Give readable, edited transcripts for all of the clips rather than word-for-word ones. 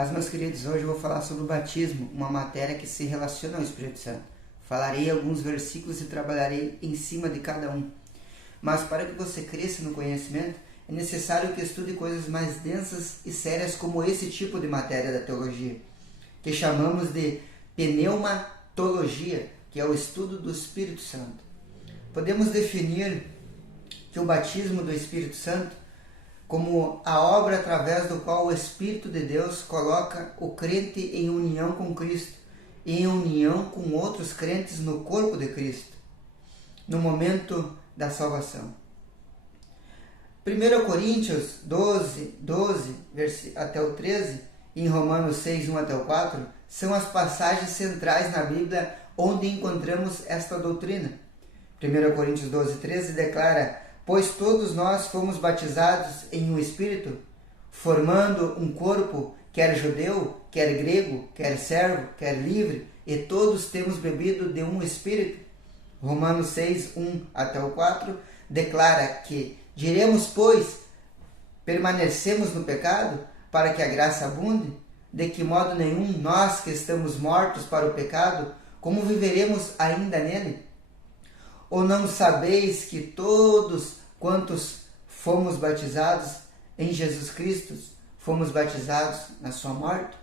Mas, meus queridos, hoje eu vou falar sobre o batismo, uma matéria que se relaciona ao Espírito Santo. Falarei alguns versículos e trabalharei em cima de cada um. Mas para que você cresça no conhecimento, é necessário que estude coisas mais densas e sérias como esse tipo de matéria da teologia, que chamamos de pneumatologia, que é o estudo do Espírito Santo. Podemos definir que o batismo do Espírito Santo como a obra através do qual o Espírito de Deus coloca o crente em união com Cristo e em união com outros crentes no corpo de Cristo, no momento da salvação. 1 Coríntios 12 até o 13, e em Romanos 6, 1 até o 4, são as passagens centrais na Bíblia onde encontramos esta doutrina. 1 Coríntios 12, 13 declara: pois todos nós fomos batizados em um Espírito, formando um corpo, quer judeu, quer grego, quer servo, quer livre, e todos temos bebido de um Espírito. Romanos 6, 1 até o 4 declara que diremos, pois, permanecemos no pecado para que a graça abunde? De que modo nenhum nós que estamos mortos para o pecado, como viveremos ainda nele? Ou não sabeis que todos quantos fomos batizados em Jesus Cristo, fomos batizados na sua morte?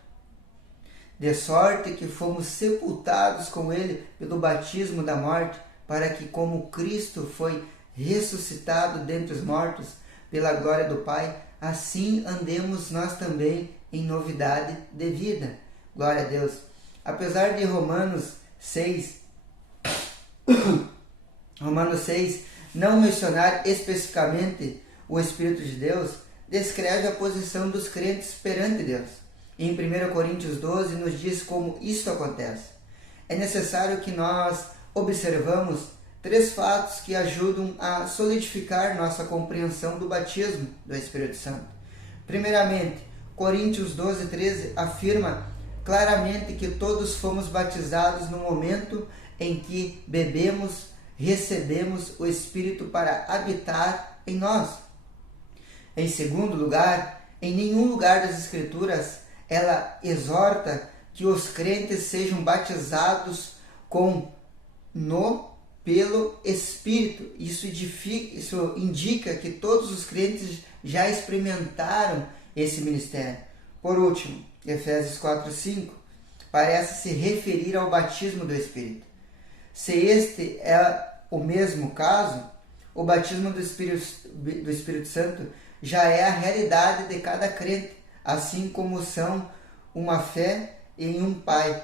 De sorte que fomos sepultados com ele pelo batismo da morte, para que, como Cristo foi ressuscitado dentre os mortos pela glória do Pai, assim andemos nós também em novidade de vida. Glória a Deus. Apesar de Romanos 6 não mencionar especificamente o Espírito de Deus, descreve a posição dos crentes perante Deus. Em 1 Coríntios 12 nos diz como isto acontece. É necessário que nós observamos 3 fatos que ajudam a solidificar nossa compreensão do batismo do Espírito Santo. Primeiramente, Coríntios 12, 13 afirma claramente que todos fomos batizados no momento em que recebemos o Espírito para habitar em nós. Em segundo lugar, em nenhum lugar das Escrituras ela exorta que os crentes sejam batizados pelo Espírito. Isso indica que todos os crentes já experimentaram esse ministério. Por último, Efésios 4, 5 parece se referir ao batismo do Espírito. Se este é o mesmo caso, o batismo do Espírito Santo já é a realidade de cada crente, assim como são uma fé em um Pai.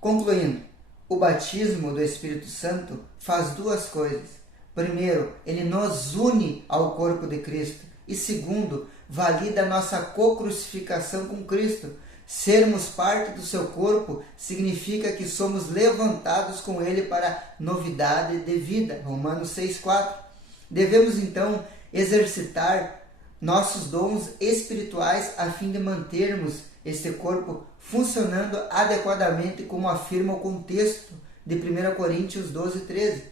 Concluindo, o batismo do Espírito Santo faz 2 coisas. Primeiro, ele nos une ao corpo de Cristo. E segundo, valida a nossa co-crucificação com Cristo. Sermos parte do seu corpo significa que somos levantados com ele para novidade de vida. Romanos 6,4. Devemos então exercitar nossos dons espirituais a fim de mantermos este corpo funcionando adequadamente, como afirma o contexto de 1 Coríntios 12, 13.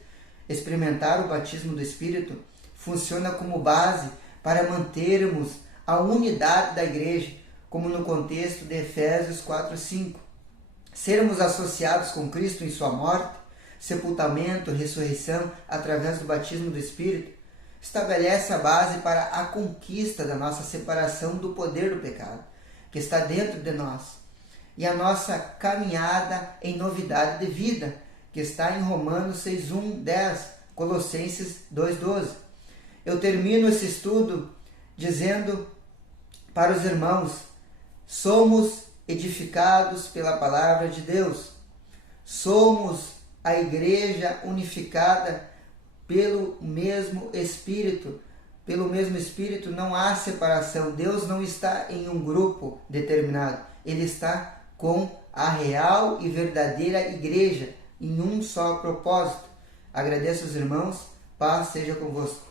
Experimentar o batismo do Espírito funciona como base para mantermos a unidade da igreja, como no contexto de Efésios 4, 5. Sermos associados com Cristo em sua morte, sepultamento, ressurreição, através do batismo do Espírito, estabelece a base para a conquista da nossa separação do poder do pecado, que está dentro de nós, e a nossa caminhada em novidade de vida, que está em Romanos 6, 1, 10, Colossenses 2, 12. Eu termino esse estudo dizendo para os irmãos: somos edificados pela palavra de Deus. Somos a igreja unificada pelo mesmo Espírito. Pelo mesmo Espírito não há separação. Deus não está em um grupo determinado. Ele está com a real e verdadeira igreja em um só propósito. Agradeço aos irmãos. Paz seja convosco.